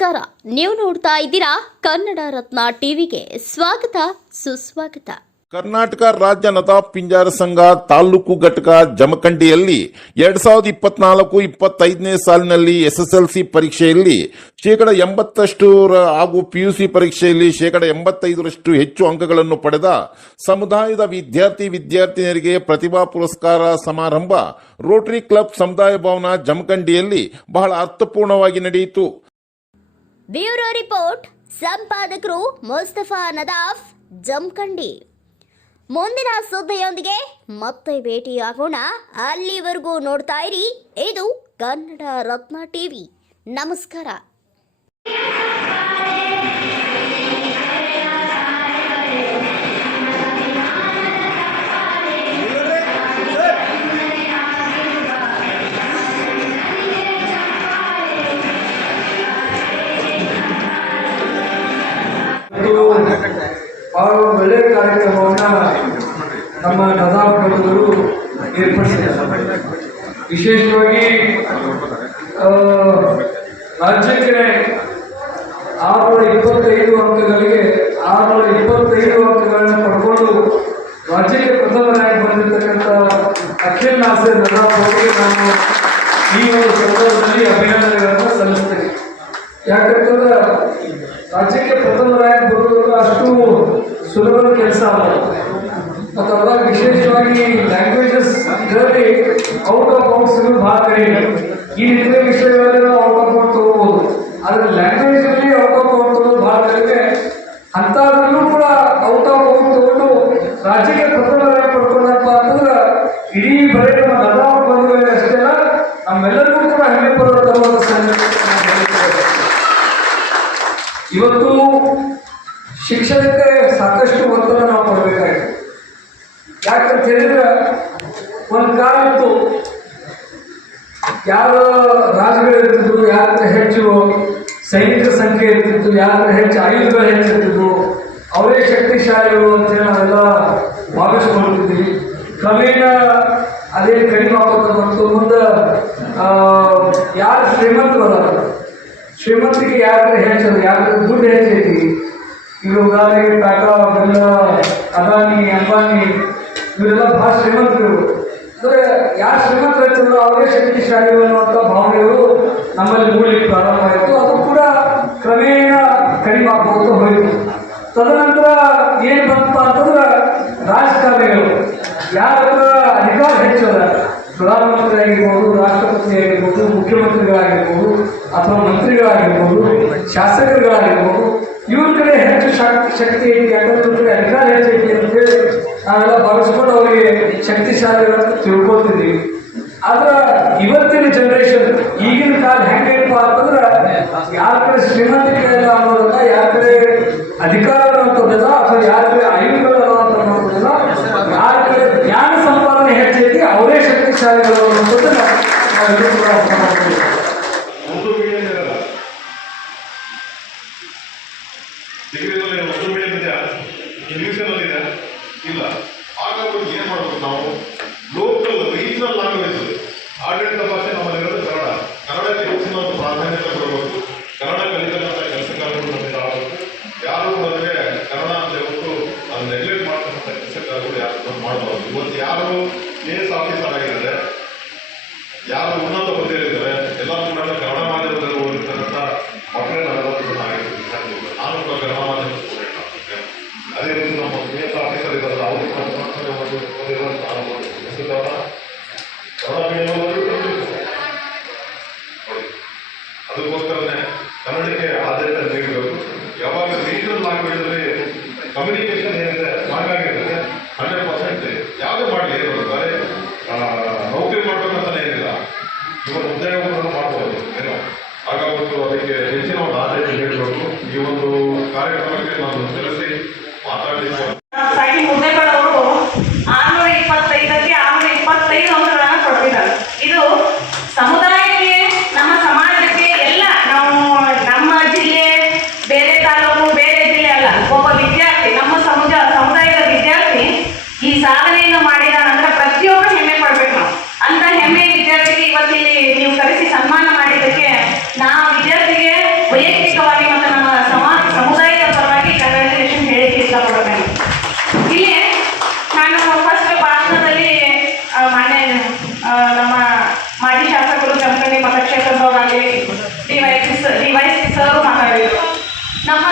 ನಮಸ್ಕಾರ. ನೀವು ನೋಡ್ತಾ ಇದ್ದೀರಾ ಕನ್ನಡ ರತ್ನ ಟಿವಿಗೆ ಸ್ವಾಗತ ಸುಸ್ವಾಗತ. ಕರ್ನಾಟಕ ರಾಜ್ಯ ನದಾಫ್ ಪಿಂಜಾರ ಸಂಘ ತಾಲೂಕು ಘಟಕ ಜಮಖಂಡಿಯಲ್ಲಿ 2024-25ನೇ ಸಾಲಿನಲ್ಲಿ ಎಸ್ಎಸ್ಎಲ್ಸಿ ಪರೀಕ್ಷೆಯಲ್ಲಿ 80% ಹಾಗೂ ಪಿಯುಸಿ ಪರೀಕ್ಷೆಯಲ್ಲಿ 85% ಹೆಚ್ಚು ಅಂಕಗಳನ್ನು ಪಡೆದ ಸಮುದಾಯದ ವಿದ್ಯಾರ್ಥಿನಿಯರಿಗೆ ಪ್ರತಿಭಾ ಪುರಸ್ಕಾರ ಸಮಾರಂಭ ರೋಟರಿ ಕ್ಲಬ್ ಸಮುದಾಯ ಭವನ ಜಮಖಂಡಿಯಲ್ಲಿ ಬಹಳ ಅರ್ಥಪೂರ್ಣವಾಗಿ ನಡೆಯಿತು. ಬ್ಯೂರೋ ರಿಪೋರ್ಟ್ ಸಂಪಾದಕರು ಮುಸ್ತಫಾ ನದಾಫ್ ಜಮಖಂಡಿ. ಮುಂದಿನ ಸುದ್ದಿಯೊಂದಿಗೆ ಮತ್ತೆ ಭೇಟಿಯಾಗೋಣ. ಅಲ್ಲಿವರೆಗೂ ನೋಡ್ತಾ ಇರಿ ಇದು ಕನ್ನಡ ರತ್ನ ಟಿವಿ. ನಮಸ್ಕಾರ. ಬಹಳ ಒಳ್ಳೆಯ ಕಾರ್ಯಕ್ರಮವನ್ನು ನಮ್ಮ ನದಾಫ್ ಘಟಕರು ಏರ್ಪಡಿಸಿದ್ದಾರೆ. ವಿಶೇಷವಾಗಿ ರಾಜ್ಯಕ್ಕೆ 625 ಅಂಕಗಳಿಗೆ 625 ಅಂಕಗಳನ್ನು ಪಡ್ಕೊಂಡು ರಾಜ್ಯಕ್ಕೆ ಪ್ರಥಮ ರ್ಯಾಂಕ್ ಬಂದಿರತಕ್ಕಂಥ ಅಖಿಲ್ ನಾಸೀರ್ ನದಾಫ್ ಅವರಿಗೆ ನಾನು ಈ ಒಂದು ಸಂದರ್ಭದಲ್ಲಿ ಅಭಿನಂದನೆಗಳನ್ನು ಸಲ್ಲಿಸ್ತೇನೆ. ಯಾಕಂತಂದ್ರೆ ರಾಜ್ಯಕ್ಕೆ ಪ್ರಥಮ ರ್ಯಾಂಕ್ ಬರುವುದು ಅಷ್ಟು ಸುಲಭದ ಕೆಲಸ ಅಲ್ಲ. ಮತ್ತು ಅದಾಗ ವಿಶೇಷವಾಗಿ ಲ್ಯಾಂಗ್ವೇಜಸ್ ಇದರಲ್ಲಿ ಔಟ್ ಆಫ್ ಔಟ್ಸ್ ಭಾಳ ಕಡಿಮೆ. ಈ ಇತರೆ ವಿಷಯಗಳಲ್ಲಿ ನಾವು ಔಟ್ ಆಫ್ ಔಟ್ ತಗೋಬಹುದು, ಆದರೆ ಲ್ಯಾಂಗ್ವೇಜ್ ಅಲ್ಲಿ ಔಟ್ ಆಫ್ ಔಟ್ ತಗೋದು ಭಾಳ ಕಡಿಮೆ. ಅಂಥದ್ರಲ್ಲೂ ಕೂಡ ಔಟ್ ಆಫ್ ಔಟ್ ತಗೊಂಡು ರಾಜ್ಯಕ್ಕೆ ಪ್ರಥಮ ರ್ಯಾಂಕ್ ಪಡ್ಕೊಂಡಪ್ಪ ಅಂತಂದ್ರೆ ಇಡೀ ಬರೀ ನಮ್ಮ ನದಾಫ್ ಬಂಧುಗಳಿಗೆ ಅಷ್ಟೇ ಅಲ್ಲ, ನಮ್ಮೆಲ್ಲರಿಗೂ ಕೂಡ ಹೆಮ್ಮೆ ಪಡುವಂಥ ಸಂಗತಿ. ಇವತ್ತು ಶಿಕ್ಷಣಕ್ಕೆ ಸಾಕಷ್ಟು ಒತ್ತಡ ನಾವು ಕೊಡಬೇಕಾಗಿದೆ. ಯಾಕಂತ ಹೇಳಿದ್ರೆ ಒಂದು ಕಾಲ ಇತ್ತು, ಯಾರ ರಾಜಗಳು ಇರ್ತಿದ್ರು, ಯಾರ ಹೆಚ್ಚು ಸೈನಿಕ ಸಂಖ್ಯೆ ಇರ್ತಿತ್ತು, ಯಾರ ಹೆಚ್ಚು ಆಯುಧಗಳು ಹೆಚ್ಚಿರ್ತಿದ್ರು, ಅವರೇ ಶಕ್ತಿಶಾಲಿಗಳು ಅಂತೇಳಿ ನಾವೆಲ್ಲ ಭಾವಿಸ್ಕೊಳ್ತಿದ್ವಿ. ಕ್ರಮೇಣ ಅದೇ ಕಡಿಮೆ ಆಗೋದು ಬಂತು. ಮುಂದೆ ಯಾರು ಶ್ರೀಮಂತರಲ್ಲ, ಶ್ರೀಮಂತಿಗೆ ಯಾರು ಹೆಚ್ಚದು, ಯಾರು ದುಡ್ಡು ಹೆಚ್ಚೈತಿ. ಈಗ ಉದಾಹರಣೆಗೆ ಟಾಟಾ, ಬಿರ್ಲಾ, ಅದಾನಿ, ಅಂಬಾನಿ ಇವರೆಲ್ಲ ಬಹಳ ಶ್ರೀಮಂತರು. ಅಂದರೆ ಯಾರು ಶ್ರೀಮಂತರು ಹೆಚ್ಚಂದ್ರೆ ಅವರೇ ಶಕ್ತಿಶಾಲಿಗಳು ಅನ್ನುವಂಥ ಭಾವನೆಗಳು ನಮ್ಮಲ್ಲಿ ಮೂಡಲಿಕ್ಕೆ ಪ್ರಾರಂಭ ಆಯಿತು. ಅದು ಕೂಡ ಕ್ರಮೇಣ ಕಡಿಮೆ ಆಗ್ಬೋದು ಹೋಯಿತು. ತದನಂತರ ಏನು ಬಂತಪ್ಪ ಅಂತಂದ್ರೆ ರಾಜಕಾರಣಿಗಳು ಯಾರ ಅಧಿಕಾರ ಹೆಚ್ಚದ, ಪ್ರಧಾನಮಂತ್ರಿ ಆಗಿರ್ಬೋದು, ರಾಷ್ಟ್ರಪತಿ ಆಗಿರ್ಬೋದು, ಮುಖ್ಯಮಂತ್ರಿಗಳಾಗಿರ್ಬೋದು, ಅಥವಾ ಮಂತ್ರಿಗಳಾಗಿರ್ಬೋದು, ಶಾಸಕರುಗಳಾಗಿರ್ಬೋದು, ಇವ್ರ ಕಡೆ ಹೆಚ್ಚು ಶಕ್ತಿ ಐತಿ, ಯಾಕಂದ್ರೆ ಅಧಿಕಾರ ಹೆಚ್ಚೈತಿ ಅಂತೇಳಿ ನಾವೆಲ್ಲ ಭಾವಿಸ್ಕೊಂಡು ಅವರಿಗೆ ಶಕ್ತಿಶಾಲಿಗಳನ್ನು ತಿಳ್ಕೊಳ್ತಿದ್ವಿ. ಆದ್ರೆ ಇವತ್ತಿನ ಜನರೇಷನ್, ಈಗಿನ ಕಾಲ ಹೆಂಗೈತಪ್ಪ ಅಂತಂದ್ರೆ ಯಾರ ಕಡೆ ಶ್ರೀಮಂತಿಕೆ ಇಲ್ಲ ಅನ್ನೋದಲ್ಲ, ಯಾರ ಕಡೆ ಅಧಿಕಾರ ಅನ್ನೋಂಥದ್ದಲ್ಲ, ಅಥವಾ ಯಾರ ಕಡೆ ಆಯುಧಗಳು ಅನ್ನೋಂಥದ್ದಲ್ಲ, ಯಾರ ಕಡೆ ಜ್ಞಾನ ಸಂಪಾದನೆ ಹೆಚ್ಚೈತಿ ಅವರೇ ಶಕ್ತಿಶಾಲಿಗಳು ಅನ್ನೋದನ್ನ ನಾವೆಲ್ಲರೂ ಕೂಡ ಅರ್ಥ ಮಾಡ್ತೀವಿ. ಡಿಗ್ರಿನಲ್ಲಿ ಒಂದು ಮೀಡಿಯಂ ಇದೆಯಾ, ಇಂಗ್ಲೀಷಲ್ಲಿ ಇದೆ ಇಲ್ಲ. ಹಾಗಾಗಿ ಏನು ಮಾಡಬೇಕು ನಾವು, ಲೋಕಲ್ ರೀಜನಲ್ ಲ್ಯಾಂಗ್ವೇಜ್ ಆಡಳಿತ ಭಾಷೆ ನಮ್ಮಲ್ಲಿರೋದು ಕನ್ನಡ. ಕನ್ನಡಕ್ಕೆ ಹೆಚ್ಚಿನ ಒಂದು ಪ್ರಾಧಾನ್ಯತೆ ಕೊಡಬೇಕು. ಕನ್ನಡ ಕಲಿತಕ್ಕಂಥ ಕೆಲಸಗಾರರು ನಮಗೆ ಆಗಬೇಕು. ಯಾರು ಅಂದರೆ ಕನ್ನಡ ಅಂತ ಹೇಳ್ಬಿಟ್ಟು ಅದು ನೆಗ್ಲೆಕ್ಟ್ ಮಾಡ್ತಕ್ಕಂಥ ಕೆಲಸಗಾರರು ಯಾರು ಮಾಡಬಾರ್ದು. ಇವತ್ತು ಯಾರು KS ಆಫೀಸರ್ ಆಗಿದ್ದಾರೆ, ಯಾರು ಉನ್ನತ ಹುದ್ದೆಯಲ್ಲಿದ್ದಾರೆ, ಎಲ್ಲ ಸರ್ ಮಾತಾಡಿದ್ರು. ನಮ್ಮ